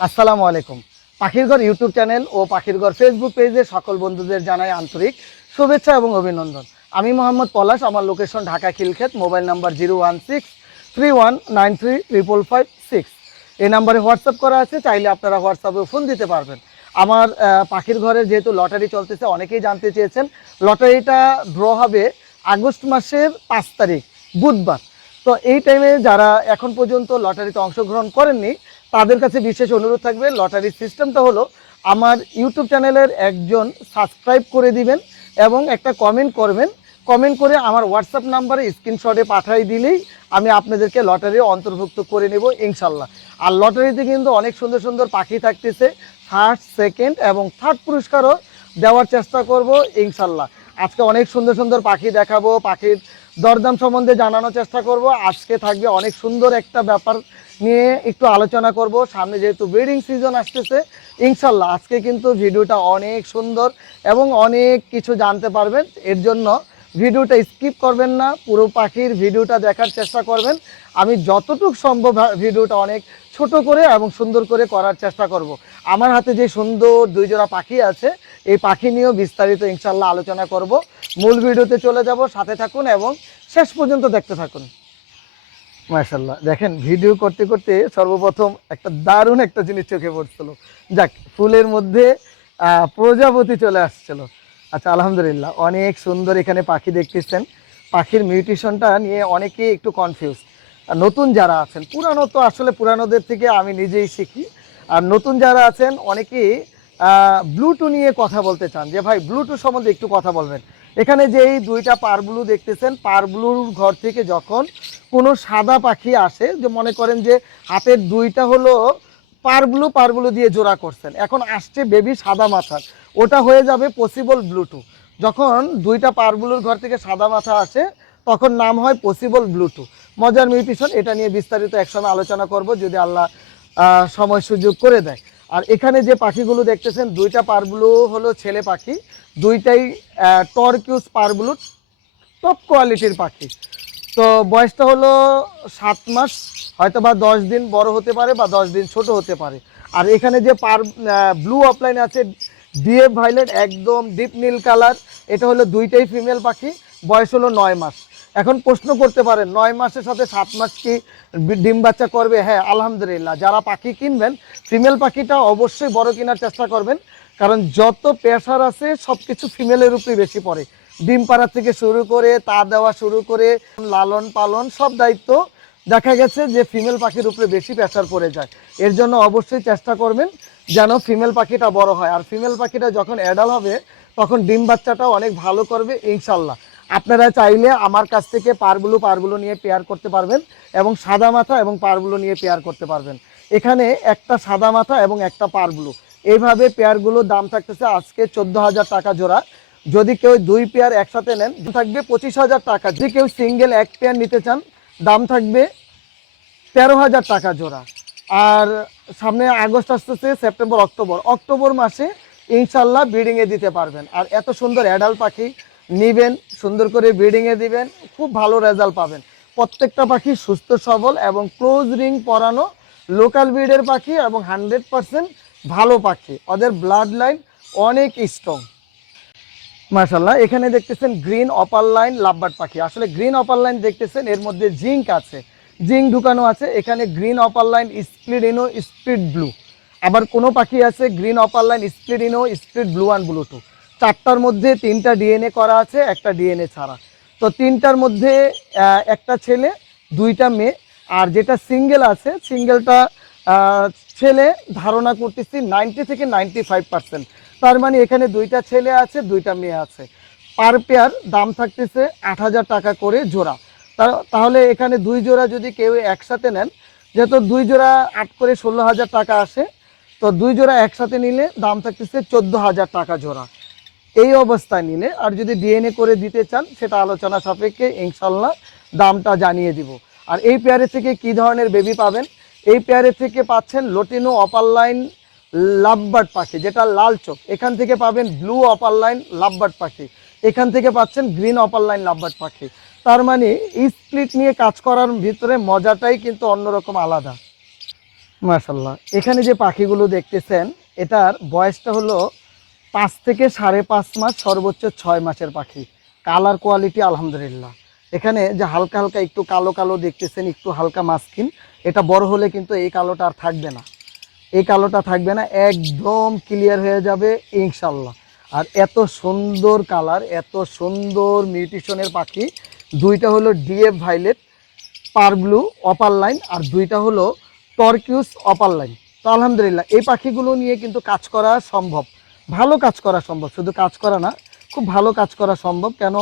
আসসালামু আলাইকুম। পাখির ঘর ইউটিউব চ্যানেল ও পাখির ঘর ফেসবুক পেজে সকল বন্ধুদের জানাই আন্তরিক শুভেচ্ছা এবং অভিনন্দন। আমি মোহাম্মদ পলাশ, আমার location Dhaka Khilkhet, mobile number 01631935556। এই নাম্বারে হোয়াটসঅ্যাপ করা আছে, চাইলে আপনারা হোয়াটসঅ্যাপে ফোন দিতে পারবেন। আমার পাখির ঘরে যেহেতু লটারি চলতেছে, অনেকেই জানতে চেয়েছেন। লটারিটা ড্র হবে আগস্ট মাসের 5 তারিখ বুধবার। তো এই টাইমে যারা এখন পর্যন্ত লটারিতে অংশগ্রহণ করেননি তাদের কাছে বিশেষ অনুরোধ থাকবে। লটারির সিস্টেমটা হলো, আমার ইউটিউব চ্যানেলের একজন সাবস্ক্রাইব করে দিবেন এবং একটা কমেন্ট করবেন। কমেন্ট করে আমার হোয়াটসঅ্যাপ নাম্বারে স্ক্রিনশটে পাঠিয়ে দিলেই আমি আপনাদেরকে লটারি অন্তর্ভুক্ত করে নেব ইনশাল্লাহ। আর লটারিতে কিন্তু অনেক সুন্দর সুন্দর পাখি থাকতেছে, ফার্স্ট, সেকেন্ড এবং থার্ড পুরস্কারও দেওয়ার চেষ্টা করব ইনশাল্লাহ। আজকে অনেক সুন্দর সুন্দর পাখি দেখাবো, পাখির দরদাম সম্বন্ধে জানানোর চেষ্টা করব। আজকে থাকবে অনেক সুন্দর একটা ব্যাপার নিয়ে একটু আলোচনা করব। সামনে যেহেতু ব্রিডিং সিজন আসতেছে, ইনশাল্লাহ আজকে কিন্তু ভিডিওটা অনেক সুন্দর এবং অনেক কিছু জানতে পারবেন। এর জন্য ভিডিওটা স্কিপ করবেন না, পুরো পাখির ভিডিওটা দেখার চেষ্টা করবেন। আমি যতটুকু সম্ভব ভিডিওটা অনেক ছোট করে এবং সুন্দর করে করার চেষ্টা করব। আমার হাতে যে সুন্দর 2 জোড়া পাখি আছে, এই পাখি নিয়েও বিস্তারিত ইনশাল্লাহ আলোচনা করব। মূল ভিডিওতে চলে যাব, সাথে থাকুন এবং শেষ পর্যন্ত দেখতে থাকুন। মাশাআল্লাহ, দেখেন ভিডিও করতে করতে সর্বপ্রথম একটা দারুণ একটা জিনিস চোখে পড়ছিল। যাক, ফুলের মধ্যে প্রজাপতি চলে আসছিল। আচ্ছা, আলহামদুলিল্লাহ, অনেক সুন্দর এখানে পাখি দেখতেছেন। পাখির মিউটেশনটা নিয়ে অনেকেই একটু কনফিউজ। আর নতুন যারা আছেন, পুরানো তো আসলে পুরানোদের থেকে আমি নিজেই শিখি। আর নতুন যারা আছেন অনেকেই ব্লুটু নিয়ে কথা বলতে চান, যে ভাই ব্লুটু সম্বন্ধে একটু কথা বলবেন। এখানে যে এই 2টা পারব্লু দেখতেছেন, পারব্লুর ঘর থেকে যখন কোনো সাদা পাখি আসে, যে মনে করেন যে হাতের 2টা হলো পারব্লু, পারব্লু দিয়ে জোড়া করছেন, এখন আসছে বেবি সাদা মাথার, ওটা হয়ে যাবে পসিবল ব্লুটু। যখন 2টা পারব্লুর ঘর থেকে সাদা মাথা আসে, তখন নাম হয় পসিবল ব্লুটু। মজার মিউটেশন, এটা নিয়ে বিস্তারিত একসময় আলোচনা করব যদি আল্লাহ সময় সুযোগ করে দেয়। আর এখানে যে পাখিগুলো দেখতেছেন, 2টা পারব্লু হলো ছেলে পাখি, 2টাই টর্কিউস পারব্লু, টপ কোয়ালিটির পাখি। তো বয়সটা হলো 7 মাস, হয়তো বা 10 দিন বড় হতে পারে বা 10 দিন ছোট হতে পারে। আর এখানে যে ব্লু অফলাইন আছে, ডিএফ ভাইলেট, একদম ডিপ নীল কালার, এটা হলো 2টাই ফিমেল পাখি। বয়স হলো 9 মাস। এখন প্রশ্ন করতে পারেন, 9 মাসের সাথে 7 মাস কি ডিম বাচ্চা করবে? হ্যাঁ, আলহামদুলিল্লাহ। যারা পাখি কিনবেন, ফিমেল পাখিটা অবশ্যই বড় কেনার চেষ্টা করবেন, কারণ যত প্রেশার আছে সব কিছু ফিমেলের উপরে বেশি পড়ে। ডিম পাড়া থেকে শুরু করে, তা দেওয়া শুরু করে, লালন পালন সব দায়িত্ব দেখা গেছে যে ফিমেল পাখির উপরে বেশি প্রেশার পড়ে যায়। এর জন্য অবশ্যই চেষ্টা করবেন যেন ফিমেল পাখিটা বড় হয়। আর ফিমেল পাখিটা যখন অ্যাডাল্ট হবে, তখন ডিম বাচ্চাটাও অনেক ভালো করবে ইনশাল্লাহ। আপনারা চাইলে আমার কাছ থেকে পারগুলো নিয়ে পেয়ার করতে পারবেন এবং সাদা মাথা এবং পারগুলো নিয়ে পেয়ার করতে পারবেন। এখানে একটা সাদা মাথা এবং একটা পারগুলো, এইভাবে পেয়ারগুলোর দাম থাকতেছে আজকে 14,000 টাকা জোড়া। যদি কেউ 2 পেয়ার একসাথে নেন, থাকবে 25,000 টাকা। যদি কেউ সিঙ্গেল 1 পেয়ার নিতে চান, দাম থাকবে 13,000 টাকা জোড়া। আর সামনে আগস্ট আসতেছে, সেপ্টেম্বর, অক্টোবর মাসে ইনশাল্লাহ ব্রিডিংয়ে দিতে পারবেন। আর এত সুন্দর অ্যাডাল্ট পাখি নিবেন, সুন্দর করে ব্রিডিংয়ে দিবেন, খুব ভালো রেজাল্ট পাবেন। প্রত্যেকটা পাখি সুস্থ সবল এবং ক্লোজ রিং পরানো লোকাল ব্রিডের পাখি এবং 100% ভালো পাখি। ওদের ব্লাড লাইন অনেক স্ট্রং। মাশাআল্লাহ, এখানে দেখতেছেন গ্রিন অপার লাইন লাভবার্ড পাখি। আসলে গ্রিন অপার লাইন দেখতেছেন, এর মধ্যে জিঙ্ক আছে, জিঙ্ক ঢুকানো আছে। এখানে green upper line স্প্লিডিনো speed blue. আবার কোনো পাখি আছে green upper line স্প্লিডিনো speed blue 1 blue 2। 4টার মধ্যে 3টা ডিএনএ করা আছে, একটা ডিএনএ ছাড়া। তো 3টার মধ্যে একটা ছেলে, 2টা মেয়ে। আর যেটা সিঙ্গেল আছে, সিঙ্গেলটা ছেলে ধারণা করতেছি 90 থেকে 95%। তার মানে এখানে 2টা ছেলে আছে, 2টা মেয়ে আছে। পার পেয়ার দাম থাকতেছে 8,000 টাকা করে জোড়া। তাহলে এখানে 2 জোড়া যদি কেউ একসাথে নেন, যেহেতু 2 জোড়া 8 করে 16,000 টাকা আসে, তো 2 জোড়া একসাথে নিলে দাম থাকতেছে 14,000 টাকা জোড়া এই অবস্থায় নিলে। আর যদি ডিএনএ করে দিতে চান, সেটা আলোচনা সাপেক্ষে ইনশাল্লাহ দামটা জানিয়ে দিব। আর এই পেয়ারে থেকে কি ধরনের বেবি পাবেন? এই পেয়ারে থেকে পাচ্ছেন লোটিনো অপার লাইন লাভবার্ড পাখি, যেটা লাল চোখ। এখান থেকে পাবেন ব্লু অপার লাইন লাভবার্ড পাখি। এখান থেকে পাচ্ছেন গ্রিন অপার লাইন লাভবার্ড পাখি। তার মানে এই স্প্লিট নিয়ে কাজ করার ভিতরে মজাটাই কিন্তু অন্যরকম আলাদা। মাশাআল্লাহ, এখানে যে পাখিগুলো দেখতেছেন এটার বয়সটা হলো 5 থেকে 5.5 মাস, সর্বোচ্চ 6 মাসের পাখি। কালার কোয়ালিটি আলহামদুলিল্লাহ। এখানে যে হালকা হালকা একটু কালো কালো দেখতেছেন, একটু হালকা মাস্কিন, এটা বড় হলে কিন্তু এই কালোটা আর থাকবে না, এই কালোটা থাকবে না, একদম ক্লিয়ার হয়ে যাবে ইনশাল্লাহ। আর এত সুন্দর কালার, এত সুন্দর মিউটেশনের পাখি, দুইটা হলো ডিএফ ভাইলেট পার ব্লু অপার লাইন, আর দুইটা হলো টর্কিউস অপার লাইন। তো আলহামদুলিল্লাহ এই পাখিগুলো নিয়ে কিন্তু কাজ করা সম্ভব, ভালো কাজ করা সম্ভব, শুধু কাজ করা না, খুব ভালো কাজ করা সম্ভব। কেন,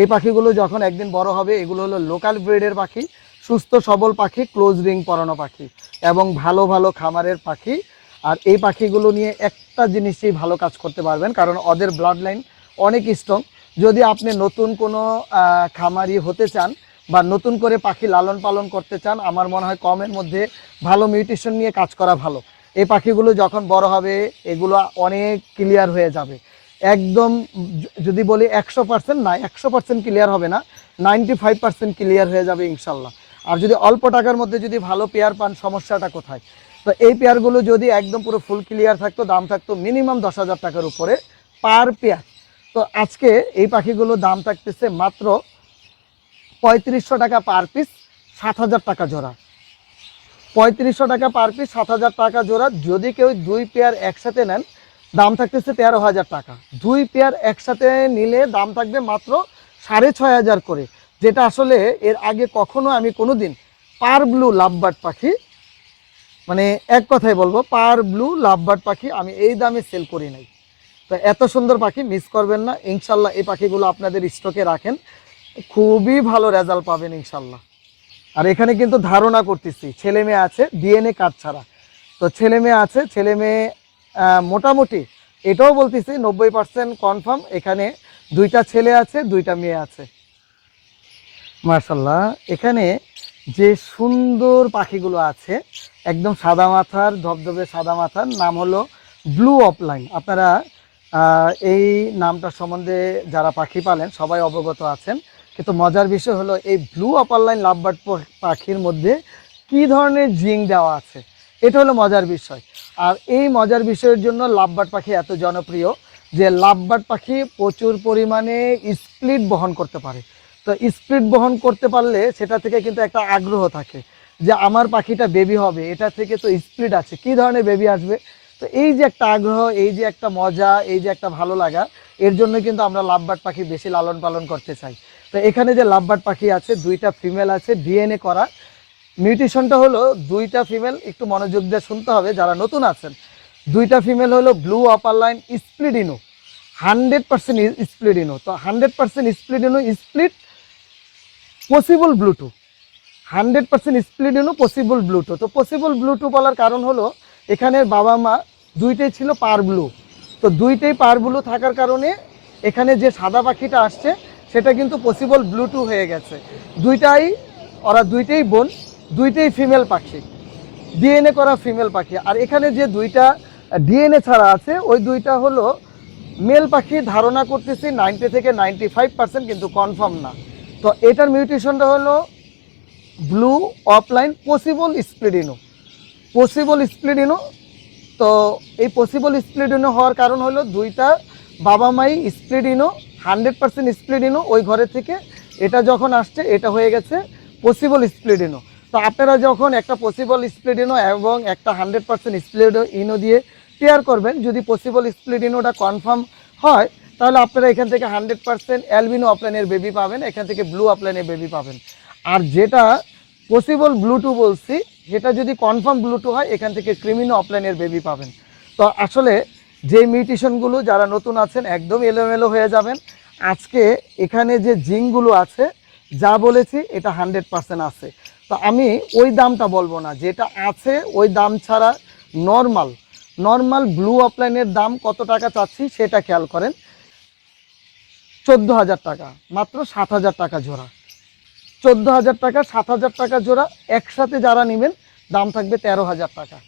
এই পাখিগুলো যখন একদিন বড় হবে, এগুলো হলো লোকাল ব্রিডের পাখি, সুস্থ সবল পাখি, ক্লোজ রিং পরানো পাখি এবং ভালো ভালো খামারের পাখি। আর এই পাখিগুলো নিয়ে একটা জিনিসই ভালো কাজ করতে পারবেন, কারণ ওদের ব্লাড লাইন অনেক স্ট্রং। যদি আপনি নতুন কোনো খামারি হতে চান বা নতুন করে পাখি লালন পালন করতে চান, আমার মনে হয় কমের মধ্যে ভালো মিউটেশন নিয়ে কাজ করা ভালো। এই পাখিগুলো যখন বড় হবে এগুলো অনেক ক্লিয়ার হয়ে যাবে, একদম যদি বলি 100% না, 100% ক্লিয়ার হবে না, 95% ক্লিয়ার হয়ে যাবে ইনশাল্লাহ। আর যদি অল্প টাকার মধ্যে যদি ভালো পেয়ার পান, সমস্যাটা কোথায়? তো এই পেয়ারগুলো যদি একদম পুরো ফুল ক্লিয়ার থাকতো, দাম থাকতো মিনিমাম 10,000 টাকার উপরে পার পেয়ার। তো আজকে এই পাখিগুলোর দাম থাকতেছে মাত্র 3500 টাকা পার পিস, 7,000 টাকা জোড়া। 3500 টাকা পার পিস, 7,000 টাকা জোড়া। যদি কেউ 2 পেয়ার একসাথে নেন, দাম থাকতেছে 13,000 টাকা। 2 পেয়ার একসাথে নিলে দাম থাকবে মাত্র 6,500 করে, যেটা আসলে এর আগে কখনো আমি কোনোদিন পার ব্লু লাভবার্ড পাখি, মানে এক কথাই বলবো, পার ব্লু লাভবার্ড পাখি আমি এই দামে সেল করি নাই। তো এত সুন্দর পাখি মিস করবেন না ইনশাল্লাহ। এই পাখিগুলো আপনাদের স্টকে রাখেন, খুবই ভালো রেজাল্ট পাবেন ইনশাল্লাহ। আর এখানে কিন্তু ধারণা করতেছি ছেলে মেয়ে আছে, ডিএনএ কার্ড ছাড়া। তো ছেলে মেয়ে আছে, ছেলে মেয়ে মোটামুটি এটাও বলতেছি 90% কনফার্ম, এখানে 2টা ছেলে আছে, 2টা মেয়ে আছে। মার্শাল্লাহ, এখানে যে সুন্দর পাখিগুলো আছে, একদম সাদা মাথার, ধবধবে সাদা মাথার, নাম হলো ব্লু অফলাইন। আপনারা এই নামটা সম্বন্ধে যারা পাখি পালেন সবাই অবগত আছেন, কিন্তু মজার বিষয় হলো এই ব্লু অফলাইন লাভবার্ড পাখির মধ্যে কি ধরনের জিং দেওয়া আছে, এটা হলো মজার বিষয়। আর এই মজার বিষয়ের জন্য লাভবার্ড পাখি এত জনপ্রিয় যে লাভবার্ড পাখি প্রচুর পরিমাণে স্প্লিট বহন করতে পারে। তো স্প্লিট বহন করতে পারলে সেটা থেকে কিন্তু একটা আগ্রহ থাকে যে আমার পাখিটা বেবি হবে, এটা থেকে তো স্প্লিট আছে, কি ধরনের বেবি আসবে। তো এই যে একটা আগ্রহ, এই যে একটা মজা, এই যে একটা ভালো লাগা, এর জন্য কিন্তু আমরা লাভবার্ড পাখি বেশি লালন পালন করতে চাই। তো এখানে যে লাভবার্ড পাখি আছে, 2টা ফিমেল আছে, ডিএনএ করা। মিউটেশনটা হলো 2টা ফিমেল, একটু মনোযোগ দিয়ে শুনতে হবে যারা নতুন আছেন। 2টা ফিমেল হলো ব্লু আপার লাইন স্প্লিডিনো, 100% স্প্লিডিনো। তো 100% split ino, split possible blue two, 100% split ino possible blue two. তো পসিবল ব্লুটুথ বলার কারণ হলো এখানের বাবা মা 2টাই ছিল পার ব্লু। তো 2টাই পার ব্লু থাকার কারণে এখানে যে সাদা পাখিটা আসছে সেটা কিন্তু পসিবল ব্লুটুথ হয়ে গেছে। 2টাই, ওরা 2টাই বোন, 2টাই ফিমেল পাখি, ডিএনএ করা ফিমেল পাখি। আর এখানে যে 2টা ডিএনএ ছাড়া আছে, ওই 2টা হলো মেল পাখি। ধারণা করতেছি 90 থেকে 95%, কিন্তু কনফার্ম না। তো এটার মিউটেশনটা হলো ব্লু অফলাইন পসিবল স্প্লিডিনো, পসিবল স্প্লিডিনো। তো এই পসিবল স্প্লিডিনো হওয়ার কারণ হলো 2টা বাবা মাই স্প্লিডিনো, 100% স্প্লিডিনো। ওই ঘরে থেকে এটা যখন আসছে এটা হয়ে গেছে পসিবল স্প্লিডিনো। তো আপনারা যখন একটা পসিবল স্প্লিডিনো এবং একটা 100% স্প্লিডিনো দিয়ে পেয়ার করবেন, যদি পসিবল স্প্লিডিনোটা কনফার্ম হয়, তাহলে আপনারা এখান থেকে 100% অ্যালবিনো অফলাইনের বেবি পাবেন, এখান থেকে ব্লু অফলাইনের বেবি পাবেন। আর যেটা পসিবল ব্লুটু বলছি, যেটা যদি কনফার্ম ব্লুটু হয়, এখান থেকে ক্রিমিনো অফলাইনের বেবি পাবেন। তো আসলে যে মিউটেশনগুলো যারা নতুন আছেন একদম এলোমেলো হয়ে যাবেন। আজকে এখানে যে জিংগুলো আছে যা বলেছি এটা 100% আছে। তো আমি ওই দামটা বলবো না, যেটা আছে ওই দাম ছাড়া নর্মাল নর্মাল ব্লু অফলাইনের দাম কত টাকা চাচ্ছি সেটা খেয়াল করেন। 14,000 টাকা, মাত্র 7,000 টাকা জোড়া। 14,000 টাকা, 7,000 টাকা জোড়া, একসাথে যারা নেবেন দাম থাকবে 13,000 টাকা।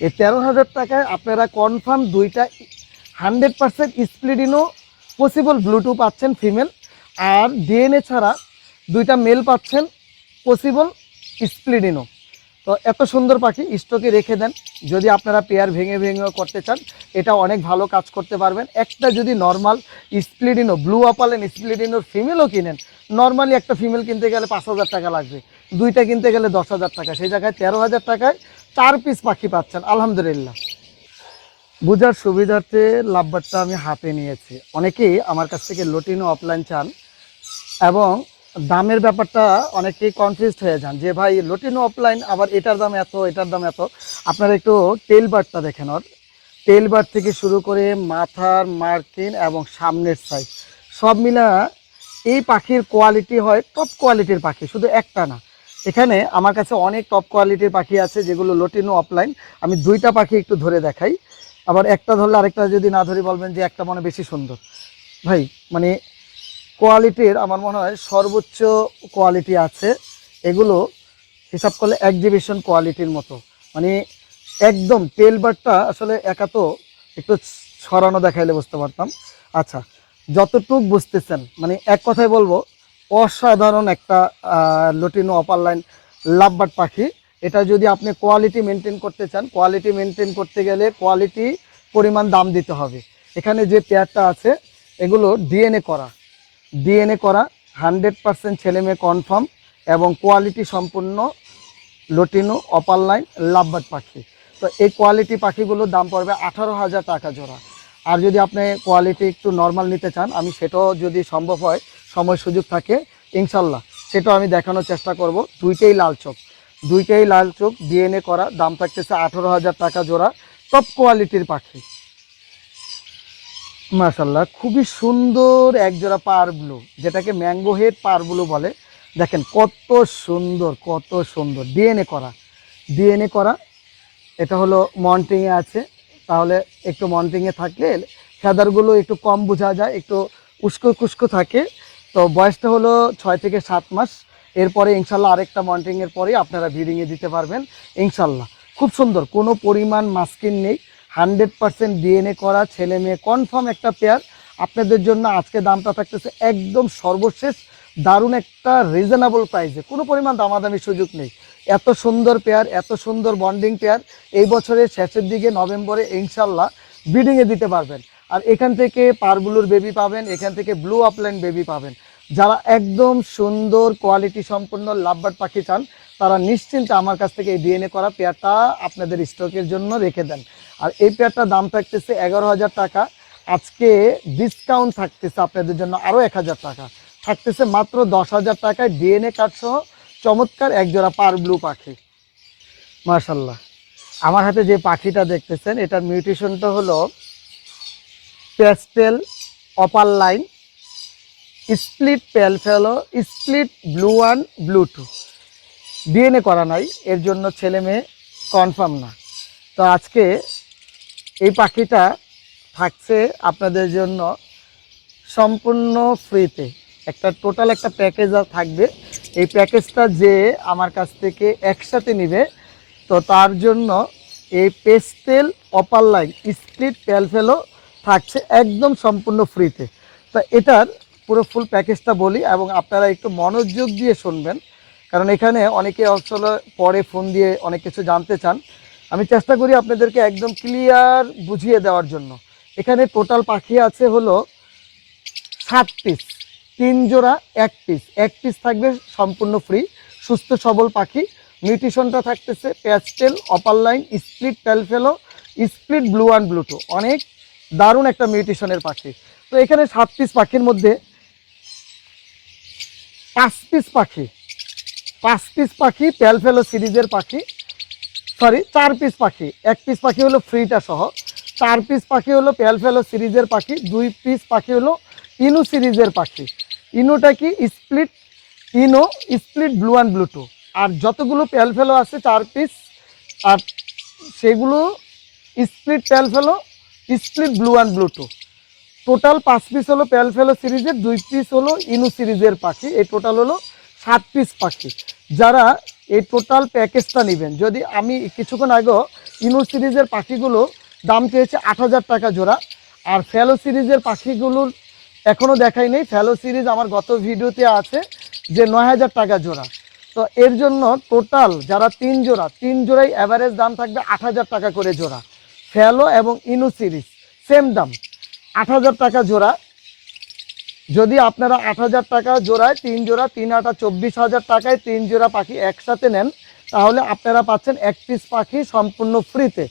এই 13,000 টাকায় আপনারা কনফার্ম 2টা 100% স্প্লিডিনো পসিবল ব্লুটুথ পাচ্ছেন ফিমেল, আর ডিএনএ ছাড়া 2টা মেল পাচ্ছেন পসিবল স্প্লিডিনো। তো এত সুন্দর পাখি স্টকে রেখে দেন, যদি আপনারা পেয়ার ভেঙে ভেঙেও করতে চান এটা অনেক ভালো কাজ করতে পারবেন। একটা যদি নর্মাল স্প্লিডিনো ব্লু অপালেন স্প্লিডিনোর ফিমেলও কিনেন, নর্মালি একটা ফিমেল কিনতে গেলে 5,000 টাকা লাগবে, দুইটা কিনতে গেলে 10,000 টাকা, সেই জায়গায় 13,000 টাকায় 4 পিস পাখি পাচ্ছেন আলহামদুলিল্লাহ। বোঝার সুবিধার্থে লাভবারটা আমি হাতে নিয়েছি। অনেকেই আমার কাছ থেকে লটিনো অফলাইন চান এবং দামের ব্যাপারটা অনেকেই কনফিউজড হয়ে যান যে ভাই লটিনো অফলাইন আবার এটার দাম এত এটার দাম এত। আপনারা একটু টেল বারটা দেখেন, ওর টেল বার থেকে শুরু করে মাথার মার্কিন এবং সামনের সাইজ সব মিলা এই পাখির কোয়ালিটি হয় টপ কোয়ালিটির পাখি, শুধু একটা না। এখানে আমার কাছে অনেক টপ কোয়ালিটির পাখি আছে যেগুলো লটিনো অফলাইন। আমি দুইটা পাখি একটু ধরে দেখাই, আবার একটা ধরলে আরেকটা যদি না ধরি বলবেন যে একটা মনে বেশি সুন্দর। ভাই মানে কোয়ালিটির আমার মনে হয় সর্বোচ্চ কোয়ালিটি আছে, এগুলো হিসাব করলে এক্সিবিশন কোয়ালিটির মতো। মানে একদম টেল বারটা আসলে একা তো একটু ছড়ানো দেখাইলে বুঝতে পারতাম। আচ্ছা, যতটুক বুঝতেছেন মানে এক কথায় বলবো অসাধারণ একটা লটিনো অপারলাইন লাভবার্ড পাখি। এটা যদি আপনি কোয়ালিটি মেনটেন করতে চান, কোয়ালিটি মেনটেন করতে গেলে কোয়ালিটি পরিমাণ দাম দিতে হবে। এখানে যে পেয়ারটা আছে এগুলো ডিএনএ করা, ডিএনএ করা 100% ছেলে মেয়ে কনফার্ম এবং কোয়ালিটি সম্পূর্ণ লটিনো অপারলাইন লাভবার্ড পাখি। তো এই কোয়ালিটি পাখিগুলোর দাম পড়বে 18,000 টাকা জোড়া। আর যদি আপনি কোয়ালিটি একটু নর্মাল নিতে চান, আমি সেটাও যদি সম্ভব হয় সময় সুযোগ থাকে ইনশাল্লাহ সেটাও আমি দেখানোর চেষ্টা করব। দুইটাই লাল চোখ, দুইটাই লাল চোখ ডিএনএ করা, দাম থাকতেছে 18,000 টাকা জোড়া, টপ কোয়ালিটির পাখি। মাশাল্লাহ খুবই সুন্দর একজোড়া পার ব্লু, যেটাকে ম্যাঙ্গো হেড পার ব্লু বলে। দেখেন কত সুন্দর কত সুন্দর, ডিএনএ করা, ডিএনএ করা। এটা হলো মন্টিংয়ে আছে, তাহলে একটু মন্টিংয়ে থাকলে ফেদারগুলো একটু কম বোঝা যায়, একটু উস্কো কুস্কো থাকে। তো বয়সটা হলো 6 থেকে 7 মাস। এরপরে ইনশাল্লাহ আরেকটা মন্টিংয়ের পরে আপনারা ব্রিডিংয়ে দিতে পারবেন ইনশাল্লাহ। খুব সুন্দর, কোনো পরিমাণ মাস্কিন নেই, 100% ডিএনএ করা ছেলে মেয়ে কনফার্ম একটা পেয়ার। আপনাদের জন্য আজকে দামটা থাকতেছে একদম সর্বশেষ দারুণ একটা রিজনেবল প্রাইসে, কোনো পরিমাণ দামাদামির সুযোগ নেই। এত সুন্দর পেয়ার, এত সুন্দর বন্ডিং পেয়ার এই বছরের শেষের দিকে নভেম্বরে ইনশাল্লাহ ব্রিডিংয়ে দিতে পারবেন। আর এখান থেকে পারবুলুর বেবি পাবেন, এখান থেকে ব্লু আপলাইন বেবি পাবেন। যারা একদম সুন্দর কোয়ালিটি সম্পন্ন লাভবার্ড পাখি চান তারা নিশ্চিন্তে আমার কাছ থেকে এই ডিএনএ করা পেয়ারটা আপনাদের স্টকের জন্য রেখে দেন। আর এই পেয়ারটার দাম থাকতেছে 11,000 টাকা। আজকে ডিসকাউন্ট থাকতেছে আপনাদের জন্য আরও 1,000 টাকা, থাকতেছে মাত্র 10,000 টাকায় ডিএনএ কার্ড সহ চমৎকার একজোড়া পার ব্লু পাখি। মাশাল্লাহ, আমার হাতে যে পাখিটা দেখতেছেন এটার মিউটেশনটা হলো pastel opaline split pale fallow split blue one blue two. DNA করা নাই, এর জন্য ছেলে মেয়ে কনফার্ম না। তো আজকে এই পাখিটা থাকছে আপনাদের জন্য সম্পূর্ণ ফ্রিতে, একটা টোটাল একটা প্যাকেজ থাকবে। এই প্যাকেজটা যে আমার কাছ থেকে একসাথে নিবে তো তার জন্য এই pastel upper line split pale ফেলো থাকছে একদম সম্পূর্ণ ফ্রিতে। তো এটার পুরো ফুল প্যাকেজটা বলি এবং আপনারা একটু মনোযোগ দিয়ে শুনবেন, কারণ এখানে অনেকে আসলে পরে ফোন দিয়ে অনেক কিছু জানতে চান। আমি চেষ্টা করি আপনাদেরকে একদম ক্লিয়ার বুঝিয়ে দেওয়ার জন্য। এখানে টোটাল পাখি আছে হলো 7 পিস, 3 জোড়া 1 পিস, 1 পিস থাকবে সম্পূর্ণ ফ্রি, সুস্থ সবল পাখি। মিউটেশনটা থাকতেছে pastel opaline split pale fallow split blue one blue two, অনেক দারুণ একটা মিউটেশনের পাখি। তো এখানে 7 পিস পাখির মধ্যে 5 পিস পাখি, 5 পিস পাখি পেলফেলো সিরিজের পাখি, সরি 4 পিস পাখি, 1 পিস পাখি হলো ফ্রিটা সহ, 4 পিস পাখি হলো পেলফেলো সিরিজের পাখি, 2 পিস পাখি হলো ইনু সিরিজের পাখি। ইনুটা কি split ino split blue and blue two. আর যতগুলো পেলফেলো আছে 4 পিস, আর সেগুলো split pale fallow split blue and blue two. Total 5 piece হলো পেলফেলো সিরিজের, 2 পিস হলো ইনু সিরিজের পাখি, এই টোটাল হলো 7 পিস পাখি। যারা এই টোটাল প্যাকেজটা নেবেন, যদি আমি কিছুক্ষণ আগেও ইনু সিরিজের পাখিগুলো দাম চেয়েছে 8,000 টাকা জোড়া, আর ফেলো সিরিজের পাখিগুলোর এখনও দেখাই নেই। ফেলো সিরিজ আমার গত ভিডিওতে আছে যে 9,000 টাকা জোড়া। তো এর জন্য টোটাল যারা 3 জোড়াই অ্যাভারেজ দাম থাকবে 8,000 টাকা করে জোড়া। ফেলো এবং ইনু সিরিজ সেম দাম 8,000 টাকা জোড়া। যদি আপনারা 8,000 টাকা জোড়ায় 3 জোড়া 3 8 24,000 টাকায় 3 জোড়া পাখি একসাথে নেন, তাহলে আপনারা পাচ্ছেন 1 পিস পাখি সম্পূর্ণ ফ্রিতে।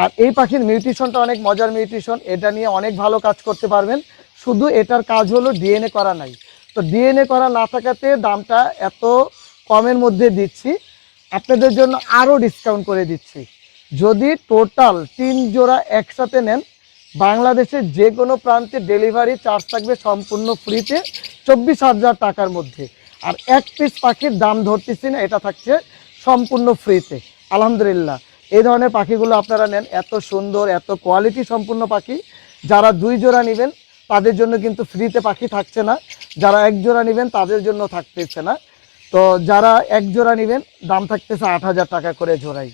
আর এই পাখির মিউটেশনটা অনেক মজার মিউটেশন, এটা নিয়ে অনেক ভালো কাজ করতে পারবেন। শুধু এটার কাজ হলো ডিএনএ করা নাই, তো ডিএনএ করা না থাকাতে দামটা এত কমের মধ্যে দিচ্ছি, আপনাদের জন্য আরও ডিসকাউন্ট করে দিচ্ছি। যদি টোটাল 3 জোড়া একসাথে নেন, বাংলাদেশের যে কোনো প্রান্তে ডেলিভারি চার্জ থাকবে সম্পূর্ণ ফ্রিতে 24,000 টাকার মধ্যে। আর 1 পিস পাখির দাম ধরতেছি না, এটা থাকছে সম্পূর্ণ ফ্রিতে। আলহামদুলিল্লাহ, এই ধরনের পাখিগুলো আপনারা নেন, এত সুন্দর এত কোয়ালিটি সম্পূর্ণ পাখি। যারা 2 জোড়া নেবেন তাদের জন্য কিন্তু ফ্রিতে পাখি থাকছে না, যারা 1 জোড়া নেবেন তাদের জন্য থাকতেছে না। তো যারা 1 জোড়া নেবেন দাম থাকতেছে 8,000 টাকা করে জোড়াই।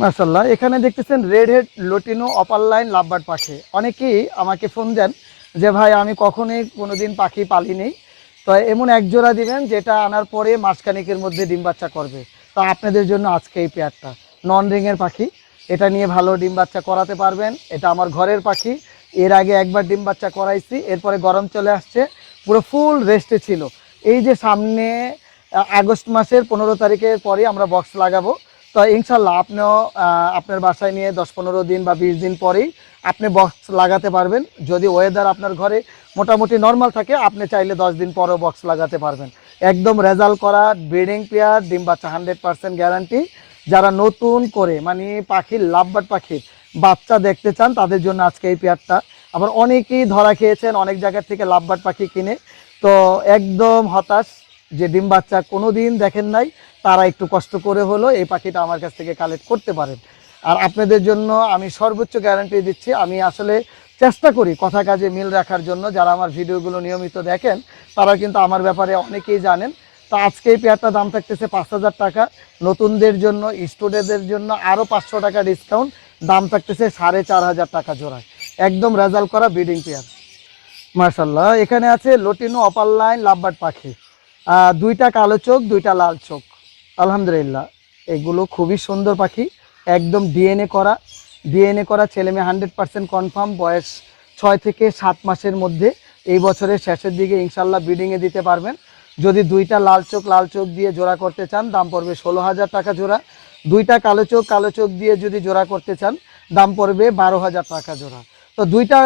মাশাআল্লাহ, এখানে দেখতেছেন red head লটিনো upper line lovebird পাখি। অনেকেই আমাকে ফোন দেন যে ভাই আমি কখনোই কোনোদিন পাখি পালিনি, তো এমন 1 জোড়া দিবেন যেটা আনার পরে মাসখানেকের মধ্যে ডিম বাচ্চা করবে। তো আপনাদের জন্য আজকে এই পেয়ারটা নন রিংয়ের পাখি, এটা নিয়ে ভালো ডিম বাচ্চা করাতে পারবেন। এটা আমার ঘরের পাখি, এর আগে একবার ডিম বাচ্চা করাইছি, এরপরে গরম চলে আসছে, পুরো ফুল রেস্টে ছিল। এই যে সামনে আগস্ট মাসের 15 তারিখের পরে আমরা বক্স লাগাবো, তো ইনশাল্লাহ আপনিও আপনার বাসায় নিয়ে 10-15 দিন বা 20 দিন পরেই আপনি বক্স লাগাতে পারবেন। যদি ওয়েদার আপনার ঘরে মোটামুটি নর্মাল থাকে, আপনি চাইলে 10 দিন পরেও বক্স লাগাতে পারবেন। একদম রেজাল্ট করা ব্রিডিং পেয়ার, ডিম বাচ্চা 100% গ্যারান্টি। যারা নতুন করে মানে পাখির লাভবার্ড পাখির বাচ্চা দেখতে চান তাদের জন্য আজকে এই পেয়ারটা। আবার অনেকেই ধরা খেয়েছেন অনেক জায়গার থেকে লাভবার্ড পাখি কিনে, তো একদম হতাশ যে ডিম বাচ্চা কোনো দিন দেখেন নাই, তারা একটু কষ্ট করে হলো এই পাখিটা আমার কাছ থেকে কালেক্ট করতে পারেন। আর আপনাদের জন্য আমি সর্বোচ্চ গ্যারান্টি দিচ্ছি। আমি আসলে চেষ্টা করি কথা কাজে মিল রাখার জন্য। যারা আমার ভিডিওগুলো নিয়মিত দেখেন তারা কিন্তু আমার ব্যাপারে অনেকেই জানেন। তো আজকে এই পেয়ারটা দাম থাকতেছে 5,000 টাকা। নতুনদের জন্য, স্টুডেন্টদের জন্য আরও 500 টাকা ডিসকাউন্ট, দাম থাকতেছে 4,500 টাকা জোড়ায়। একদম রেজাল্ট করা ব্রিডিং পেয়ার। মাশাআল্লাহ, এখানে আছে লটিনো অপার লাইন লাভবার্ড পাখি, 2টা কালো চোখ 2টা লাল চোখ। আলহামদুলিল্লাহ, এগুলো খুবই সুন্দর পাখি, একদম ডিএনএ করা ছেলে মেয়ে 100% কনফার্ম। বয়স 6 থেকে 7 মাসের মধ্যে, এই বছরের শেষের দিকে ইনশাল্লাহ ব্রিডিংয়ে দিতে পারবেন। যদি 2টা লাল চোখ দিয়ে জোড়া করতে চান দাম পড়বে 16,000 টাকা জোড়া। 2টা কালো চোখ দিয়ে যদি জোড়া করতে চান দাম পড়বে 12,000 টাকা জোড়া। তো 2টা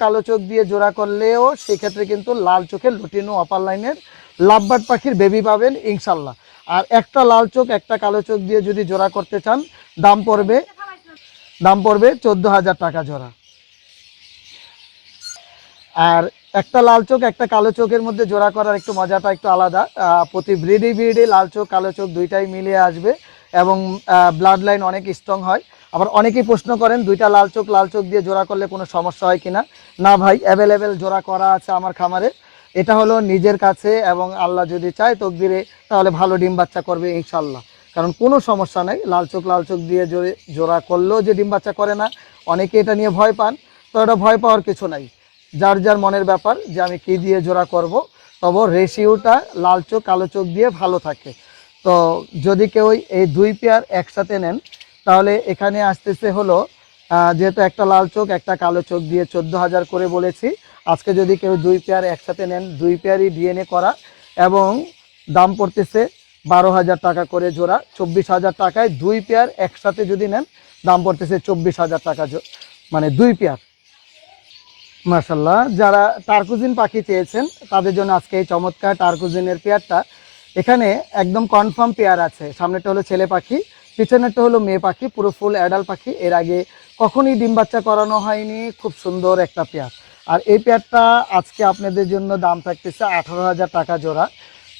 কালো চোখ দিয়ে জোড়া করলেও সেক্ষেত্রে কিন্তু লাল চোখের লটিনো অপার লাইনের লাভবার্ড পাখির বেবি পাবেন ইনশাল্লাহ। আর একটা লাল চোখ একটা কালো চোখ দিয়ে যদি জোড়া করতে চান দাম পড়বে 14,000 টাকা জোড়া। আর একটা লাল চোখ একটা কালো চোখের মধ্যে জোড়া করার একটু মজাটা একটু আলাদা। প্রতি ব্রিডে লাল চোখ কালো চোখ দুইটাই মিলিয়ে আসবে এবং ব্লাড লাইন অনেক স্ট্রং হয়। আবার অনেকেই প্রশ্ন করেন 2টা লাল চোখ দিয়ে জোড়া করলে কোনো সমস্যা হয় কিনা। না ভাই, অ্যাভেলেবেল জোড়া করা আছে আমার খামারে। এটা হলো নিজের কাছে এবং আল্লাহ যদি চায় তকদিরে তাহলে ভালো ডিম বাচ্চা করবে ইনশাল্লাহ, কারণ কোনো সমস্যা নাই। লাল চোখ দিয়ে জোড়া করলেও যে ডিম বাচ্চা করে না, অনেকে এটা নিয়ে ভয় পান, তো এটা ভয় পাওয়ার কিছু নাই। যার যার মনের ব্যাপার যে আমি কী দিয়ে জোড়া করব, তবে রেশিওটা লাল চোখ কালো চোখ দিয়ে ভালো থাকে। তো যদি কেউ এই 2 পেয়ার একসাথে নেন তাহলে এখানে আসতেছে হলো যেহেতু একটা লাল চোখ একটা কালো চোখ দিয়ে 14,000 করে বলেছি। আজকে যদি কেউ 2 পেয়ার একসাথে নেন, 2 পেয়ারই ডিএনএ করা এবং দাম পড়তেছে 12,000 টাকা করে জোড়া। 24,000 টাকায় 2 পেয়ার একসাথে যদি নেন দাম পড়তেছে 24,000 টাকা, মানে 2 পেয়ার। মাশাআল্লাহ, যারা টার্কুজিন পাখি চেয়েছেন তাদের জন্য আজকে এই চমৎকার টার্কুজিনের পেয়ারটা। এখানে একদম কনফার্ম পেয়ার আছে। সামনেরটা হলো ছেলে পাখি, পিছনেরটা হলো মেয়ে পাখি, পুরো ফুল অ্যাডাল্ট পাখি। এর আগে কখনই ডিম বাচ্চা করানো হয়নি, খুব সুন্দর একটা পেয়ার। আর এই পেয়ারটা আজকে আপনাদের জন্য দাম থাকতেছে 18,000 টাকা জোড়া।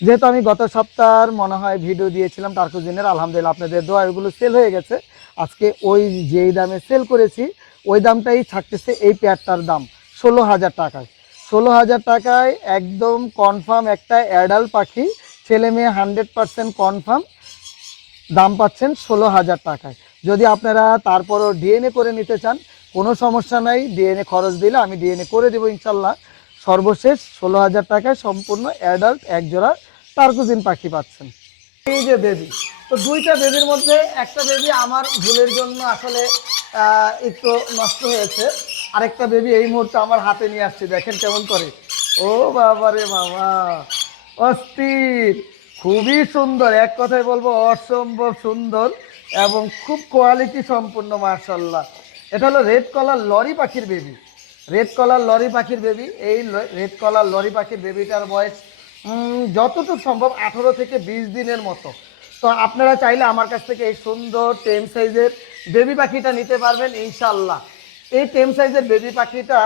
যেহেতু আমি গত সপ্তাহের মনে হয় ভিডিও দিয়েছিলাম টার্কুজিনের, আলহামদুলিল্লাহ আপনাদের দোয়া ওইগুলো সেল হয়ে গেছে। আজকে ওই যেই দামে সেল করেছি ওই দামটাই থাকতেছে এই পেয়ারটার দাম 16,000 টাকায়। 16,000 টাকায় একদম কনফার্ম একটা অ্যাডাল্ট পাখি, ছেলে মেয়ে 100% কনফার্ম, দাম পাচ্ছেন 16,000 টাকায়। যদি আপনারা তারপরও ডিএনএ করে নিতে চান কোনো সমস্যা নাই, ডিএনএ খরচ দিলে আমি ডিএনএ করে দেবো ইনশাল্লাহ। সর্বশেষ 16,000 টাকায় সম্পূর্ণ অ্যাডাল্ট এক জোড়া টার্কুজিন পাখি পাচ্ছেন। এই যে বেবি, তো দুইটা বেবির মধ্যে একটা বেবি আমার ভুলের জন্য আসলে একটু নষ্ট হয়েছে, আরেকটা বেবি এই মুহূর্তে আমার হাতে নিয়ে আসছি, দেখেন কেমন করে। ও বাবা রে বাবা, অস্থির, খুবই সুন্দর, এক কথায় বলবো অসম্ভব সুন্দর এবং খুব কোয়ালিটি সম্পূর্ণ, মাশাআল্লাহ। এটা হলো রেড কলার লরি পাখির বেবি, রেড কলার লরি পাখির বেবি। এই রেড কলার লরি পাখির বেবিটার বয়স যতটুকু সম্ভব 18 থেকে 20 দিনের মতো। তো আপনারা চাইলে আমার কাছ থেকে এই সুন্দর টেম সাইজের বেবি পাখিটা নিতে পারবেন ইনশাল্লাহ। এই টেম সাইজের বেবি পাখিটা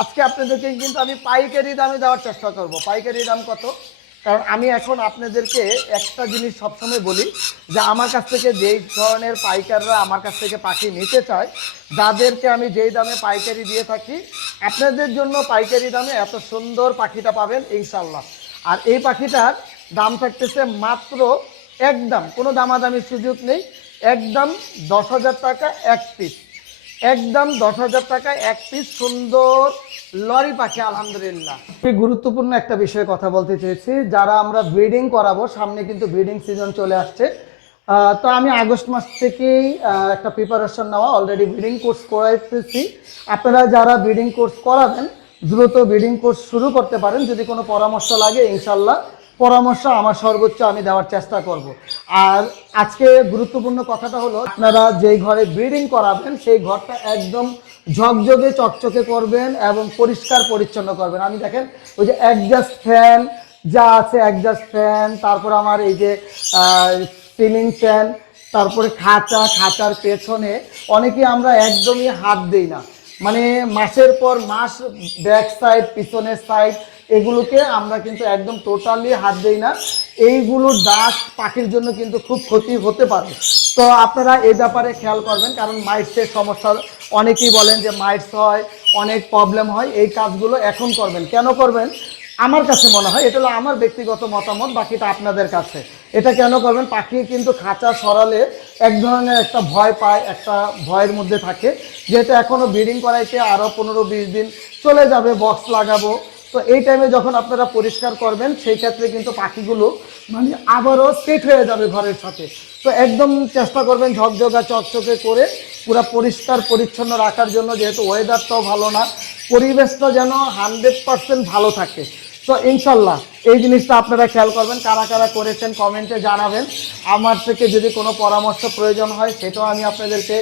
আজকে আপনাদেরকে কিন্তু আমি পাইকারি দামে দেওয়ার চেষ্টা করব। পাইকারি দাম কত? কারণ আমি এখন আপনাদেরকে একটা জিনিস সবসময় বলি যে আমার কাছ থেকে যেই ধরনের পাইকাররা আমার কাছ থেকে পাখি নিতে চায়, যাদেরকে আমি যেই দামে পাইকারি দিয়ে থাকি, আপনাদের জন্য পাইকারি দামে এত সুন্দর পাখিটা পাবেন ইনশাল্লাহ। আর এই পাখিটার দাম থাকতেছে মাত্র একদম, কোনো দামাদামির সুযোগ নেই, একদম 10,000 টাকা এক পিস, একদম 10,000 টাকায় এক পিস সুন্দর লরি পাখি। আলহামদুলিল্লাহ, খুবই গুরুত্বপূর্ণ একটা বিষয়ে কথা বলতে চেয়েছি। যারা আমরা ব্রিডিং করাবো, সামনে কিন্তু ব্রিডিং সিজন চলে আসছে, তো আমি আগস্ট মাস থেকেই একটা প্রিপারেশন নেওয়া, অলরেডি ব্রিডিং কোর্স করাইতেছি। আপনারা যারা ব্রিডিং কোর্স করাবেন দ্রুত ব্রিডিং কোর্স শুরু করতে পারেন। যদি কোনো পরামর্শ লাগে ইনশাল্লাহ পরামর্শ আমার সর্বোচ্চ আমি দেওয়ার চেষ্টা করব। আর আজকে গুরুত্বপূর্ণ কথাটা হলো, আপনারা যেই ঘরে ব্রিডিং করাবেন সেই ঘরটা একদম ঝকঝকে চকচকে করবেন এবং পরিষ্কার পরিচ্ছন্ন করবেন। আমি দেখেন ওই যে অ্যাডজাস্ট ফ্যান যা আছে, অ্যাডজাস্ট ফ্যান, তারপর আমার এই যে সিলিং ফ্যান, তারপরে খাঁচার পেছনে অনেকেই আমরা একদমই হাত দিই না, মানে মাসের পর মাস ব্যাক সাইড পিছনের সাইড এগুলোকে আমরা কিন্তু একদম টোটালি হাত দিই না। এইগুলো দাগ পাখির জন্য কিন্তু খুব ক্ষতি হতে পারে। তো আপনারা এই ব্যাপারে খেয়াল করবেন, কারণ মাইটসের সমস্যা, অনেকেই বলেন যে মাইটস হয়, অনেক প্রবলেম হয়। এই কাজগুলো এখন করবেন। কেন করবেন? আমার কাছে মনে হয়, এটা হলো আমার ব্যক্তিগত মতামত, বাকিটা আপনাদের কাছে। এটা কেন করবেন? পাখি কিন্তু খাঁচা সরালে এক ধরনের একটা ভয় পায়, একটা ভয়ের মধ্যে থাকে, যেহেতু এখনও ব্রিডিং করাইতে আরও 15-20 দিন চলে যাবে, বক্স লাগাবো। তো এই টাইমে যখন আপনারা পরিষ্কার করবেন, সেই ক্ষেত্রে কিন্তু পাখিগুলো মানে আবারও সেট হয়ে যাবে ঘরের সাথে। তো একদম চেষ্টা করবেন ঝকঝকা চকচকে করে পুরো পরিষ্কার পরিচ্ছন্ন রাখার জন্য, যেহেতু ওয়েদারটাও ভালো না, পরিবেশটা যেন 100% ভালো থাকে। তো ইনশাল্লাহ এই জিনিসটা আপনারা খেয়াল করবেন। কারা কারা করেছেন কমেন্টে জানাবেন। আমার থেকে যদি কোনো পরামর্শ প্রয়োজন হয় সেটাও আমি আপনাদেরকে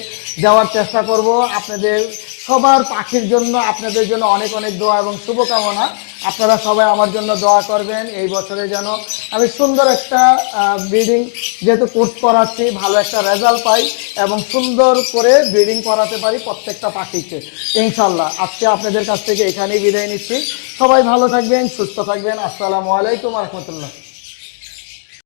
দেওয়ার চেষ্টা করব। আপনাদের সবার পাখির জন্য, আপনাদের জন্য অনেক অনেক দোয়া এবং শুভকামনা। আপনারা সবাই আমার জন্য দোয়া করবেন, এই বছরে যেন আমি সুন্দর একটা ব্রিডিং যেহেতু কোর্স করাচ্ছি, ভালো একটা রেজাল্ট পাই এবং সুন্দর করে ব্রিডিং করাতে পারি প্রত্যেকটা পাখিকে ইনশাল্লাহ। আজকে আপনাদের কাছ থেকে এখানেই বিদায় নিচ্ছি। সবাই ভালো থাকবেন, সুস্থ থাকবেন। আসসালামু আলাইকুম ওয়া রাহমাতুল্লাহ।